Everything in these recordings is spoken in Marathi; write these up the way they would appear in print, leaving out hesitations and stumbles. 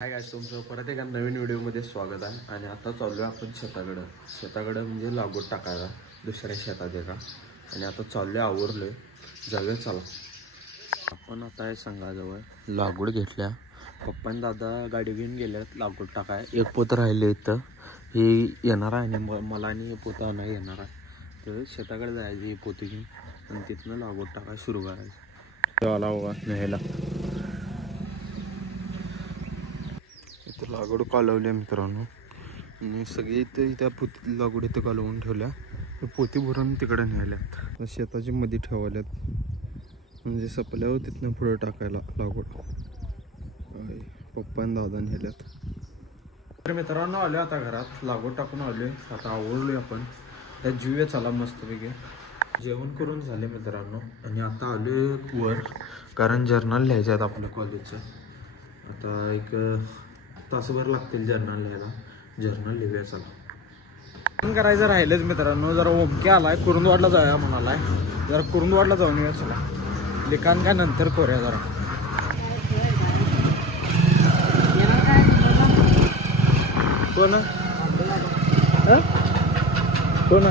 हाय गाइस, तुमचं परत एका नवीन व्हिडिओमध्ये स्वागत आहे. आणि आता चाललो आहे आपण शेताकडं म्हणजे लागवड टाकायला दुसऱ्या शेतात एका. आणि आता चाललो आहे, आवरलोय, जाऊया चला. आपण आता आहे संघाजवळ लागवड घेतल्या. पप्पा आणि दादा गाडी घेऊन गेल्यात लागवड टाकाय. एक पोत राहिले इथं, हे येणार आहे आणि मला आणि पोत नाही येणार आहे. तर शेताकडे जायचं ही पोती घेऊन आणि तिथनं लागवड टाकायला सुरू करायचं. आला बघा न्यायला. इथं लागवड कालवली मित्रांनो, आणि सगळी इथं त्या पोतीत लागवड इथं कालवून ठेवल्या. पोती भरून तिकडे न्यायल्यात, शेताची मध्ये ठेवल्यात, म्हणजे सपल्यावर तिथनं पुढे टाकायला लागवड. पप्पा आणि दादा न्यायल्यात. तर मित्रांनो आलो आता घरात, लागवड टाकून आलोय. आता आवडलोय आपण, त्या जीव चला मस्तपैकी. जेवण करून झाले मित्रांनो, आणि आता आलोय वर, कारण जर्नल लिहायचे आहेत आपल्या कॉलेजचं. आता एक तासभर लागतील जर्नल लिहायला. जर्नल लिहूया चला. करायचं राहिलंच मित्रांनो, जरा ओमके आलाय, कुरुंदवाडला जाऊया म्हणालाय. जरा कुरुंदवाडला जाऊन येऊया चला. लिखाण काय नंतर करूया जरा. कोण कोण?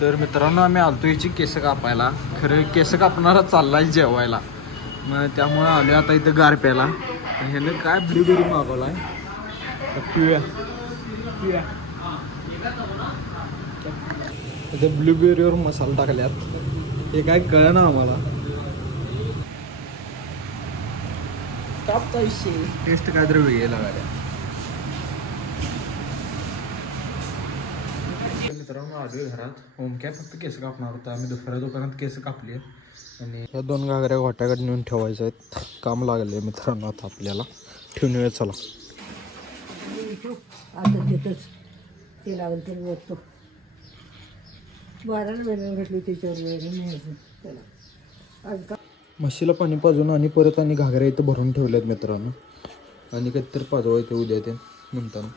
तर मित्रांनो आम्ही आलतो याची केस कापायला. खरं केस कापणारा चाललाय जेवायला, मग त्यामुळे आलो आता इथं गार प्यायला. ह्याने काय ब्लूबेरी मागवलाय, पिऊया. इथे ब्लूबेरीवर मसाला टाकल्यात, हे काय कळलं ना आम्हाला. कापचा विषय, टेस्ट काय तर वेगळी लागायला. मित्रांनो आलोय घरात. ओमक्या फक्त केस कापणार होता, आम्ही दुकानात केस कापली. आणि ह्या 2 घागऱ्या गोट्याकडे नेऊन ठेवायच्या आहेत. काम लागले मित्रांनो आता आपल्याला. ठेवून येऊया चला. आता तिथंच ते लागेल ते वरतो बाराला वेळ घेतली त्याच्यावर वेळ न्यायचं त्याला. आज का म्हशीला पाणी पाजून आणि परत आणि घागऱ्या इथं भरून ठेवल्यात मित्रांनो. आणि कधीतरी पाजवायचं उद्या ते म्हणताना.